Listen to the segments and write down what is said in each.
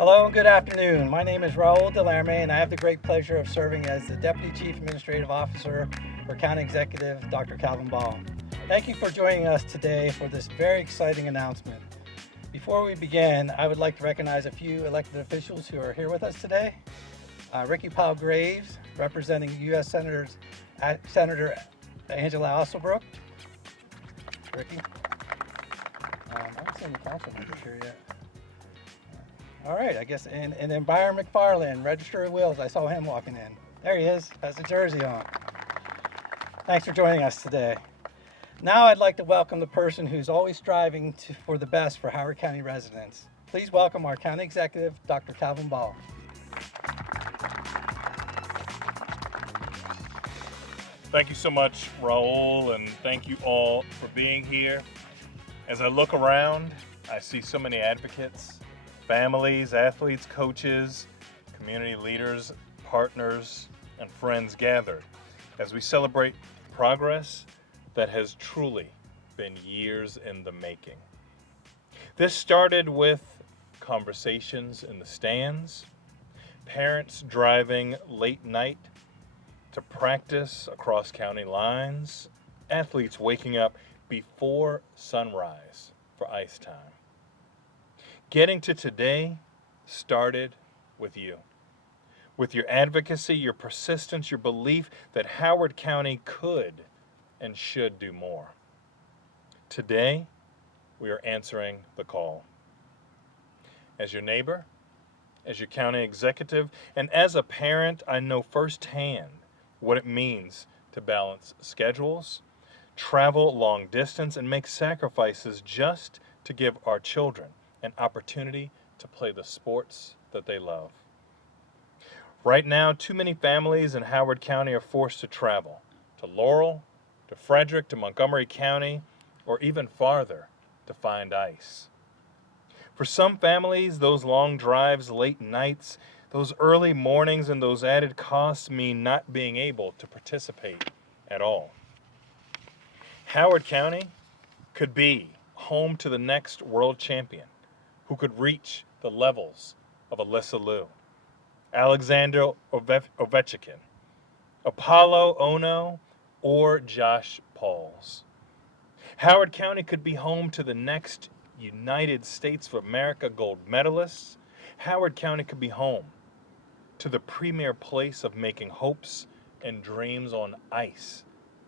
Hello and good afternoon. My name is Raul Delarme, and I have the great pleasure of serving as the Deputy Chief Administrative Officer for County Executive Dr. Calvin Ball. Thank you for joining us today for this very exciting announcement. Before we begin, I would like to recognize a few elected officials who are here with us today. Ricky Powell Graves, representing U.S. Senator Angela Alsobrook. Ricky. I haven't seen the council members here yet. All right, I guess, and then Byron McFarland, Register of Wills. I saw him walking in. There he is, has the jersey on. Thanks for joining us today. Now I'd like to welcome the person who's always striving for the best for Howard County residents. Please welcome our County Executive, Dr. Calvin Ball. Thank you so much, Raul, and thank you all for being here. As I look around, I see so many advocates, families, athletes, coaches, community leaders, partners, and friends gathered as we celebrate progress that has truly been years in the making. This started with conversations in the stands, parents driving late night to practice across county lines, athletes waking up before sunrise for ice time. Getting to today started with you. With your advocacy, your persistence, your belief that Howard County could and should do more. Today, we are answering the call. As your neighbor, as your county executive, and as a parent, I know firsthand what it means to balance schedules, travel long distance, and make sacrifices just to give our children an opportunity to play the sports that they love. Right now, too many families in Howard County are forced to travel to Laurel, to Frederick, to Montgomery County, or even farther to find ice. For some families, those long drives, late nights, those early mornings, and those added costs mean not being able to participate at all. Howard County could be home to the next world champion who could reach the levels of Alyssa Liu, Alexander Ovechkin, Apollo Ono, or Josh Pauls. Howard County could be home to the next United States of America gold medalists. Howard County could be home to the premier place of making hopes and dreams on ice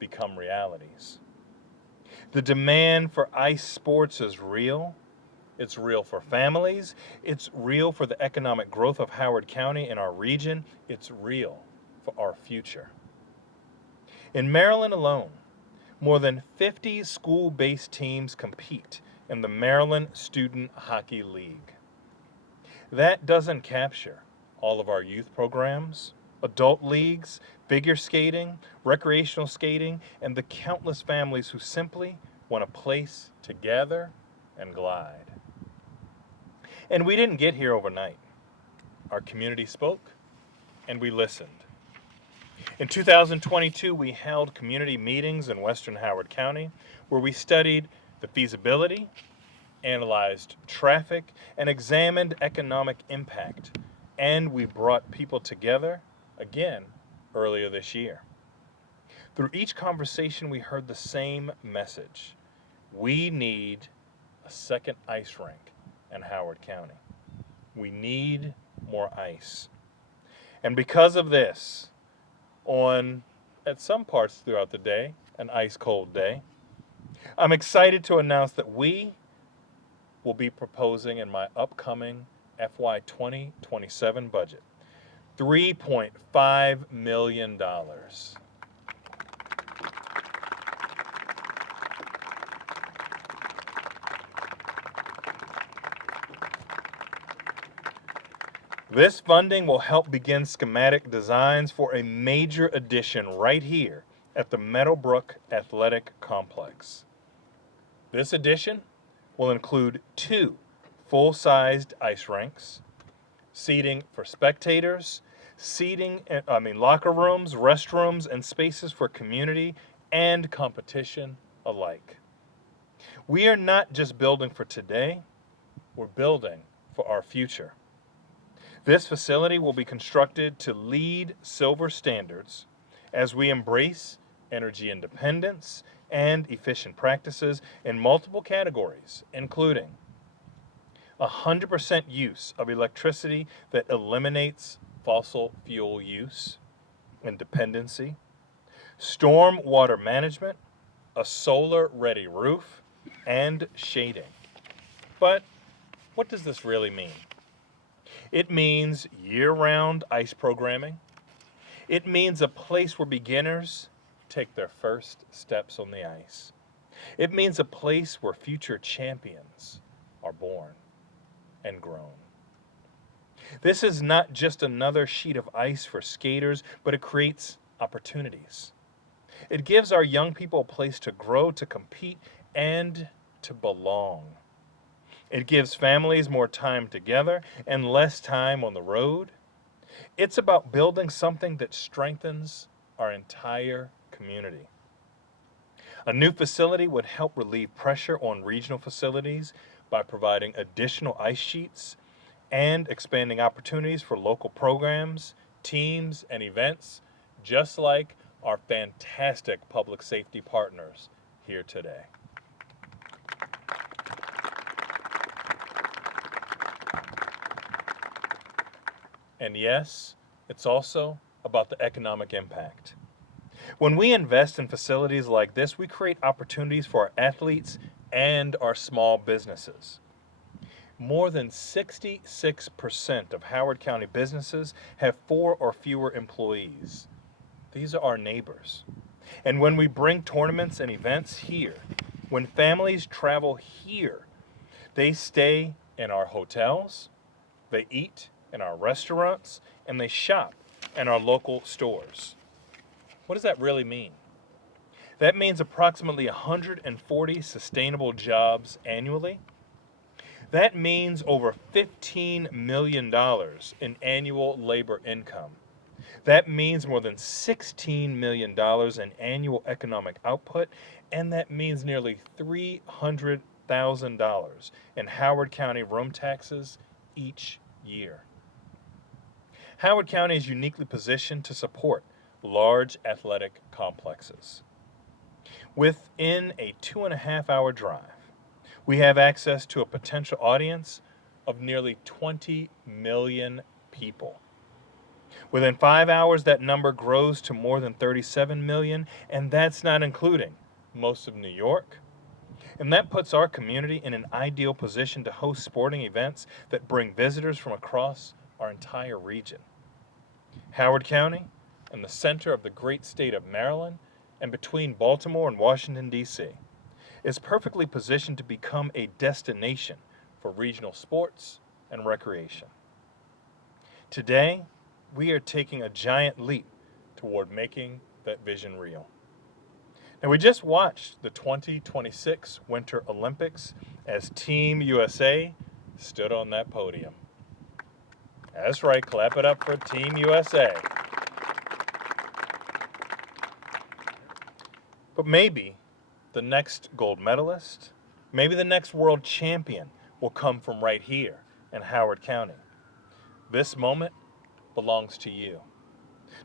become realities. The demand for ice sports is real. It's real for families. It's real for the economic growth of Howard County and our region. It's real for our future. In Maryland alone, more than 50 school-based teams compete in the Maryland Student Hockey League. That doesn't capture all of our youth programs, adult leagues, figure skating, recreational skating, and the countless families who simply want a place to gather and glide. And we didn't get here overnight. Our community spoke, and we listened. In 2022, we held community meetings in Western Howard County where we studied the feasibility, analyzed traffic, and examined economic impact. And we brought people together again earlier this year. Through each conversation, we heard the same message. We need a second ice rink in Howard County. We need more ice. And because of this, at some parts throughout the day, an ice cold day, I'm excited to announce that we will be proposing in my upcoming FY 2027 budget $3.5 million. This funding will help begin schematic designs for a major addition right here at the Meadowbrook Athletic Complex. This addition will include 2 full-sized ice rinks, seating for spectators, locker rooms, restrooms, and spaces for community and competition alike. We are not just building for today, we're building for our future. This facility will be constructed to LEED Silver standards as we embrace energy independence and efficient practices in multiple categories, including 100% use of electricity that eliminates fossil fuel use and dependency, storm water management, a solar-ready roof, and shading. But what does this really mean? It means year-round ice programming. It means a place where beginners take their first steps on the ice. It means a place where future champions are born and grown. This is not just another sheet of ice for skaters, but it creates opportunities. It gives our young people a place to grow, to compete, and to belong. It gives families more time together and less time on the road. It's about building something that strengthens our entire community. A new facility would help relieve pressure on regional facilities by providing additional ice sheets and expanding opportunities for local programs, teams, and events, just like our fantastic public safety partners here today. And yes, it's also about the economic impact. When we invest in facilities like this, we create opportunities for our athletes and our small businesses. More than 66% of Howard County businesses have 4 or fewer employees. These are our neighbors. And when we bring tournaments and events here, when families travel here, they stay in our hotels, they eat in our restaurants, and they shop in our local stores. What does that really mean? That means approximately 140 sustainable jobs annually. That means over $15 million in annual labor income. That means more than $16 million in annual economic output, and that means nearly $300,000 in Howard County room taxes each year. Howard County is uniquely positioned to support large athletic complexes. Within a 2.5-hour drive, we have access to a potential audience of nearly 20 million people. Within 5 hours, that number grows to more than 37 million, and that's not including most of New York. And that puts our community in an ideal position to host sporting events that bring visitors from across our entire region. Howard County, in the center of the great state of Maryland, and between Baltimore and Washington, D.C., is perfectly positioned to become a destination for regional sports and recreation. Today, we are taking a giant leap toward making that vision real. Now, we just watched the 2026 Winter Olympics as Team USA stood on that podium. That's right, clap it up for Team USA. But maybe the next gold medalist, maybe the next world champion will come from right here in Howard County. This moment belongs to you.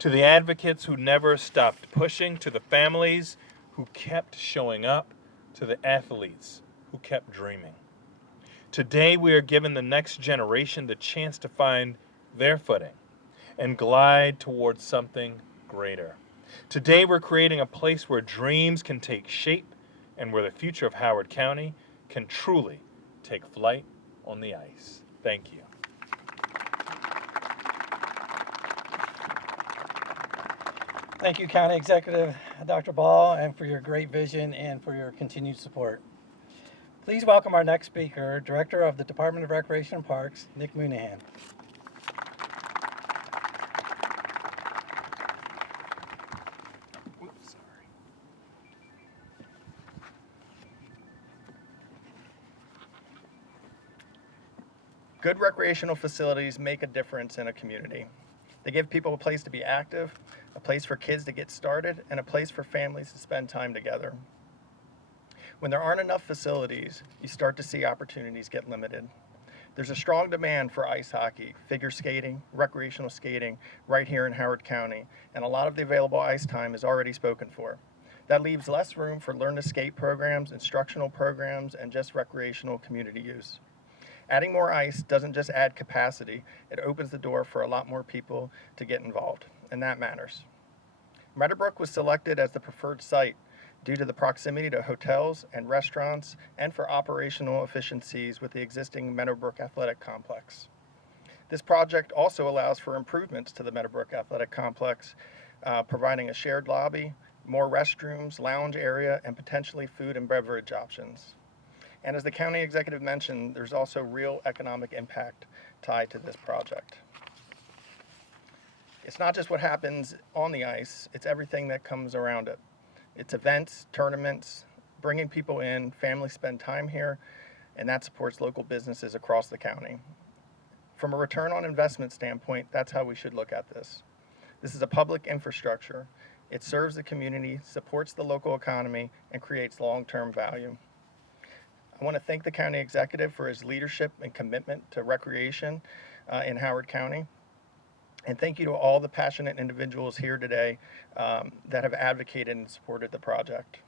To the advocates who never stopped pushing, to the families who kept showing up, to the athletes who kept dreaming. Today we are giving the next generation the chance to find their footing and glide towards something greater. Today we're creating a place where dreams can take shape and where the future of Howard County can truly take flight on the ice. Thank you. Thank you, County Executive Dr. Ball, and for your great vision and for your continued support. Please welcome our next speaker, Director of the Department of Recreation and Parks, Nick Moonaghan. Good recreational facilities make a difference in a community. They give people a place to be active, a place for kids to get started, and a place for families to spend time together. When there aren't enough facilities, you start to see opportunities get limited. There's a strong demand for ice hockey, figure skating, recreational skating right here in Howard County, and a lot of the available ice time is already spoken for. That leaves less room for learn to skate programs, instructional programs, and just recreational community use. Adding more ice doesn't just add capacity, it opens the door for a lot more people to get involved, and that matters. Meadowbrook was selected as the preferred site due to the proximity to hotels and restaurants and for operational efficiencies with the existing Meadowbrook Athletic Complex. This project also allows for improvements to the Meadowbrook Athletic Complex, providing a shared lobby, more restrooms, lounge area, and potentially food and beverage options. And as the county executive mentioned, there's also real economic impact tied to this project. It's not just what happens on the ice, it's everything that comes around it. It's events, tournaments, bringing people in, families spend time here, and that supports local businesses across the county. From a return on investment standpoint, that's how we should look at this. This is a public infrastructure. It serves the community, supports the local economy, and creates long-term value. I want to thank the county executive for his leadership and commitment to recreation in Howard County. And thank you to all the passionate individuals here today that have advocated and supported the project.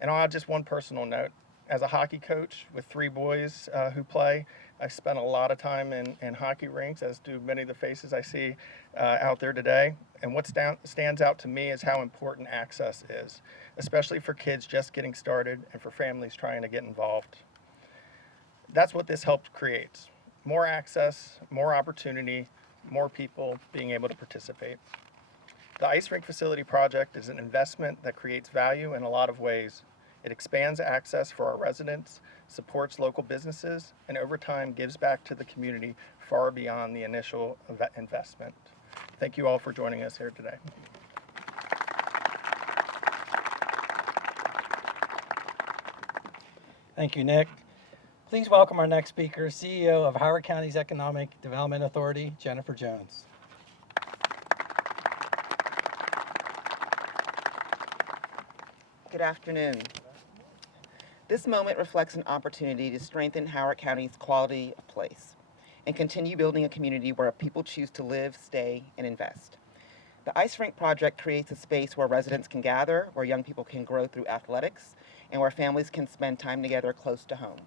And I'll add just one personal note. As a hockey coach with 3 boys who play, I spent a lot of time in hockey rinks, as do many of the faces I see out there today. And what stands out to me is how important access is, especially for kids just getting started and for families trying to get involved. That's what this helps create. More access, more opportunity, more people being able to participate. The ice rink facility project is an investment that creates value in a lot of ways. It expands access for our residents, supports local businesses, and over time gives back to the community far beyond the initial investment. Thank you all for joining us here today. Thank you, Nick. Please welcome our next speaker, CEO of Howard County's Economic Development Authority, Jennifer Jones. Good afternoon. This moment reflects an opportunity to strengthen Howard County's quality of place and continue building a community where people choose to live, stay, and invest. The Ice Rink project creates a space where residents can gather, where young people can grow through athletics, and where families can spend time together close to home.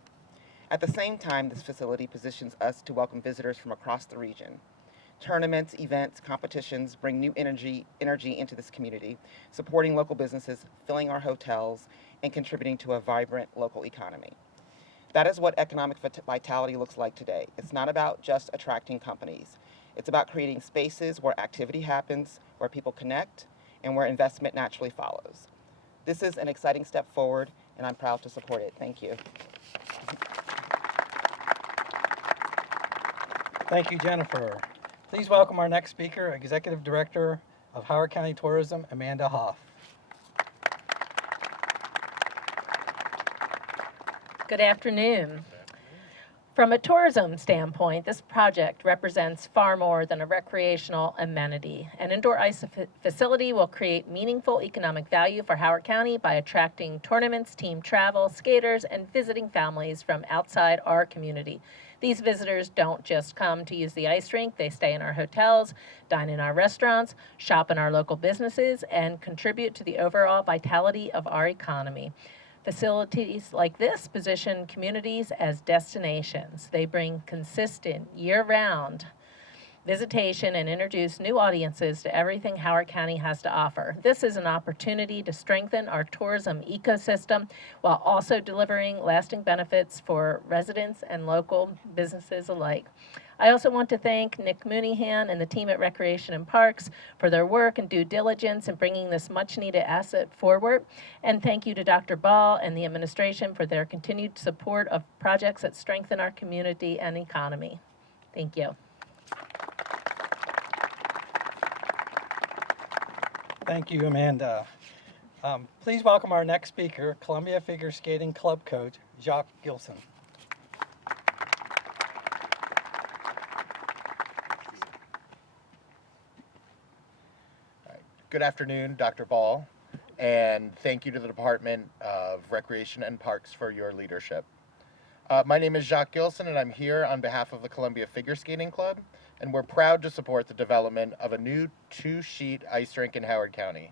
At the same time, this facility positions us to welcome visitors from across the region. Tournaments, events, competitions bring new energy into this community, supporting local businesses, filling our hotels, and contributing to a vibrant local economy. That is what economic vitality looks like today. It's not about just attracting companies. It's about creating spaces where activity happens, where people connect, and where investment naturally follows. This is an exciting step forward, and I'm proud to support it. Thank you. Thank you, Jennifer. Please welcome our next speaker, Executive Director of Howard County Tourism, Amanda Hoff. Good afternoon. From a tourism standpoint, this project represents far more than a recreational amenity. An indoor ice facility will create meaningful economic value for Howard County by attracting tournaments, team travel, skaters, and visiting families from outside our community. These visitors don't just come to use the ice rink, they stay in our hotels, dine in our restaurants, shop in our local businesses, and contribute to the overall vitality of our economy. Facilities like this position communities as destinations. They bring consistent, year-round visitation and introduce new audiences to everything Howard County has to offer. This is an opportunity to strengthen our tourism ecosystem while also delivering lasting benefits for residents and local businesses alike. I also want to thank Nick Mooneyhan and the team at Recreation and Parks for their work and due diligence in bringing this much-needed asset forward. And thank you to Dr. Ball and the administration for their continued support of projects that strengthen our community and economy. Thank you. Thank you, Amanda. Please welcome our next speaker, Columbia Figure Skating Club Coach, Jacques Gilson. Good afternoon, Dr. Ball, and thank you to the Department of Recreation and Parks for your leadership. My name is Jacques Gilson, and I'm here on behalf of the Columbia Figure Skating Club, and we're proud to support the development of a new 2-sheet ice rink in Howard County.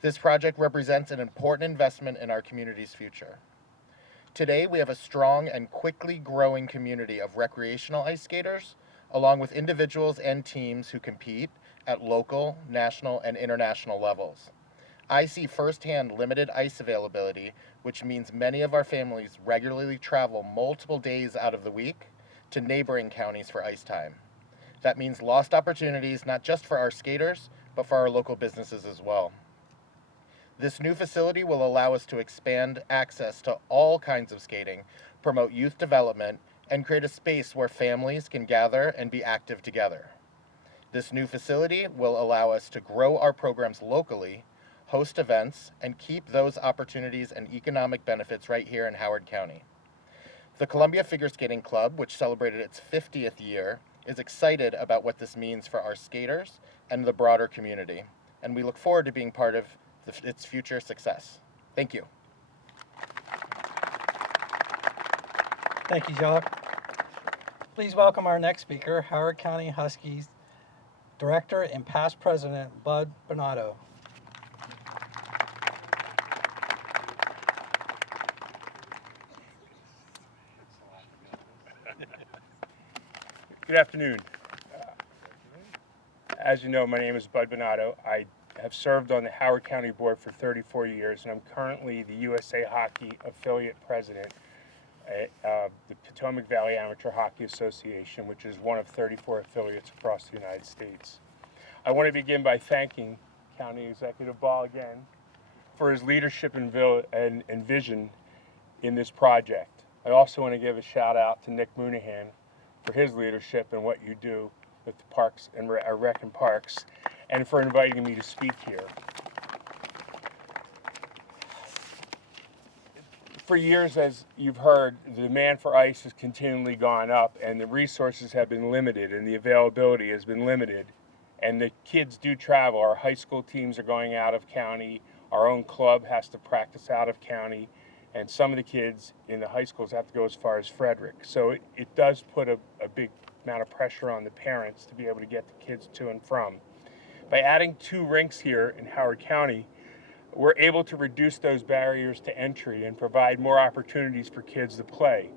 This project represents an important investment in our community's future. Today, we have a strong and quickly growing community of recreational ice skaters, along with individuals and teams who compete at local, national, and international levels. I see firsthand limited ice availability, which means many of our families regularly travel multiple days out of the week to neighboring counties for ice time. That means lost opportunities not just for our skaters, but for our local businesses as well. This new facility will allow us to expand access to all kinds of skating, promote youth development, and create a space where families can gather and be active together. This new facility will allow us to grow our programs locally, host events, and keep those opportunities and economic benefits right here in Howard County. The Columbia Figure Skating Club, which celebrated its 50th year, is excited about what this means for our skaters and the broader community, and we look forward to being part of its future success. Thank you. Thank you, Jacques. Please welcome our next speaker, Howard County Huskies Director and past President, Bud Bernardo. Good afternoon. As you know, my name is Bud Bernardo. I have served on the Howard County Board for 34 years, and I'm currently the USA Hockey Affiliate President at the Potomac Valley Amateur Hockey Association, which is one of 34 affiliates across the United States. I want to begin by thanking County Executive Ball again for his leadership and vision in this project. I also want to give a shout out to Nick Moonaghan for his leadership and what you do with the Parks and Rec and Parks, and for inviting me to speak here. For years, as you've heard, the demand for ice has continually gone up, and the resources have been limited, and the availability has been limited, and the kids do travel. Our high school teams are going out of county, our own club has to practice out of county, and some of the kids in the high schools have to go as far as Frederick. So it does put a big amount of pressure on the parents to be able to get the kids to and from. By adding 2 rinks here in Howard County, we're able to reduce those barriers to entry and provide more opportunities for kids to play.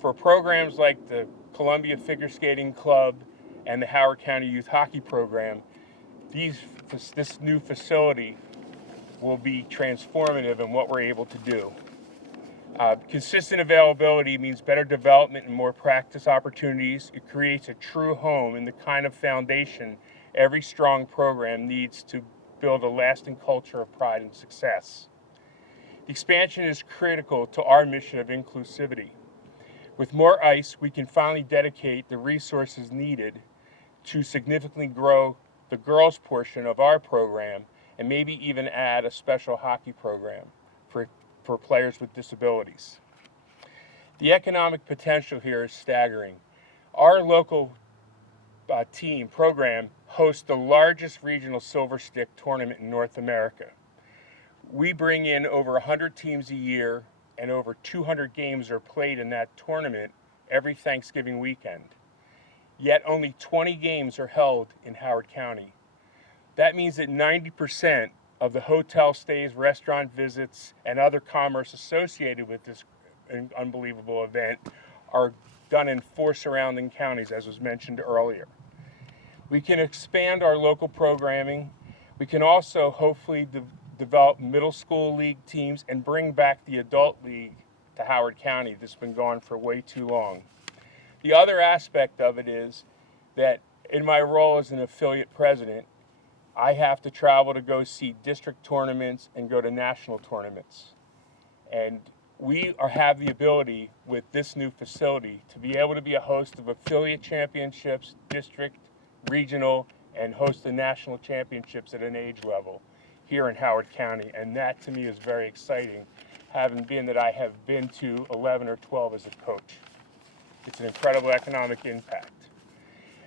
For programs like the Columbia Figure Skating Club and the Howard County Youth Hockey Program, this new facility will be transformative in what we're able to do. Consistent availability means better development and more practice opportunities. It creates a true home and the kind of foundation every strong program needs to build a lasting culture of pride and success. The expansion is critical to our mission of inclusivity. With more ice, we can finally dedicate the resources needed to significantly grow the girls' portion of our program and maybe even add a special hockey program for players with disabilities. The economic potential here is staggering. Our local team program hosts the largest regional silver stick tournament in North America. We bring in over 100 teams a year, and over 200 games are played in that tournament every Thanksgiving weekend. Yet only 20 games are held in Howard County. That means that 90% of the hotel stays, restaurant visits, and other commerce associated with this unbelievable event are done in 4 surrounding counties, as was mentioned earlier. We can expand our local programming. We can also hopefully develop middle school league teams and bring back the adult league to Howard County that's been gone for way too long. The other aspect of it is that in my role as an affiliate president, I have to travel to go see district tournaments and go to national tournaments. And we have the ability with this new facility to be able to be a host of affiliate championships, district, regional, and host the national championships at an age level here in Howard County. And that to me is very exciting, having been that I have been to 11 or 12 as a coach. It's an incredible economic impact.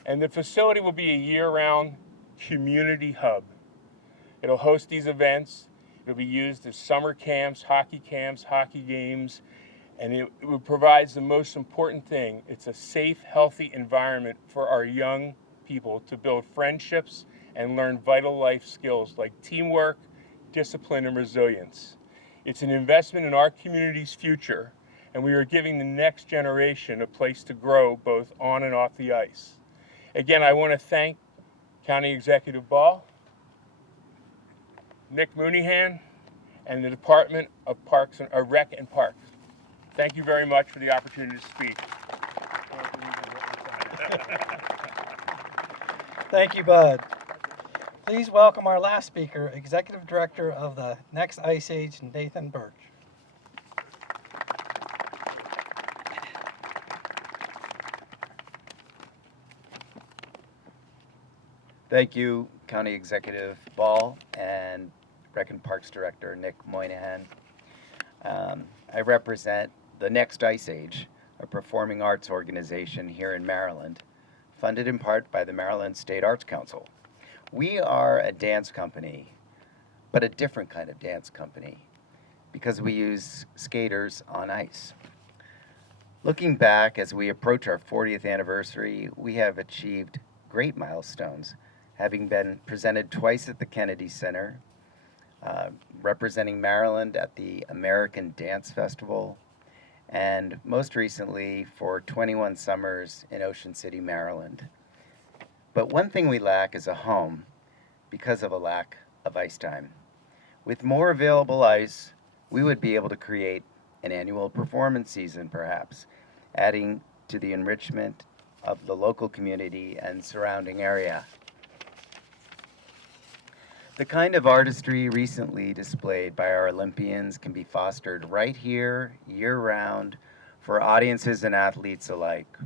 And the facility will be a year-round community hub. It'll host these events. It'll be used as summer camps, hockey games, And it provides the most important thing. It's a safe, healthy environment for our young people to build friendships and learn vital life skills like teamwork, discipline, and resilience. It's an investment in our community's future, and we are giving the next generation a place to grow both on and off the ice. Again, I want to thank County Executive Ball, Nick Mooneyhan, and the Department of Rec and Parks. Thank you very much for the opportunity to speak. Thank you, Bud. Please welcome our last speaker, Executive Director of the Next Ice Age, Nathan Birch. Thank you, County Executive Ball and Rec and Parks Director Nick Moynihan. I represent the Next Ice Age, a performing arts organization here in Maryland, funded in part by the Maryland State Arts Council. We are a dance company, but a different kind of dance company, because we use skaters on ice. Looking back as we approach our 40th anniversary, we have achieved great milestones, having been presented twice at the Kennedy Center, representing Maryland at the American Dance Festival, and most recently for 21 Summers in Ocean City, Maryland. But one thing we lack is a home because of a lack of ice time. With more available ice, we would be able to create an annual performance season, perhaps, adding to the enrichment of the local community and surrounding area. The kind of artistry recently displayed by our Olympians can be fostered right here, year-round, for audiences and athletes alike.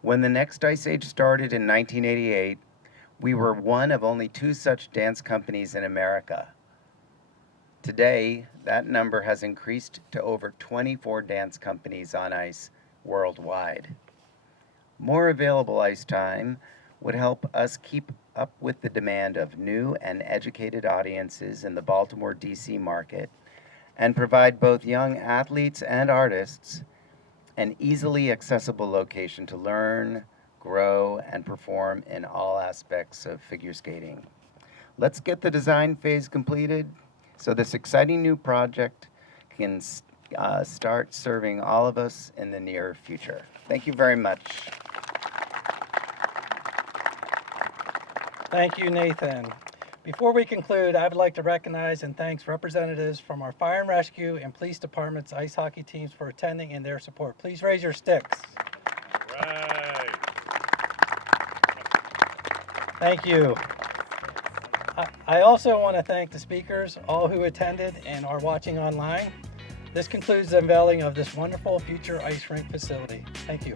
When the Next Ice Age started in 1988, we were one of only 2 such dance companies in America. Today, that number has increased to over 24 dance companies on ice worldwide. More available ice time would help us keep up with the demand of new and educated audiences in the Baltimore, D.C. market, and provide both young athletes and artists an easily accessible location to learn, grow, and perform in all aspects of figure skating. Let's get the design phase completed so this exciting new project can start serving all of us in the near future. Thank you very much. Thank you, Nathan. Before we conclude, I would like to recognize and thank representatives from our Fire and Rescue and Police Departments ice hockey teams for attending and their support. Please raise your sticks. Right. Thank you. I also want to thank the speakers, all who attended and are watching online. This concludes the unveiling of this wonderful future ice rink facility. Thank you.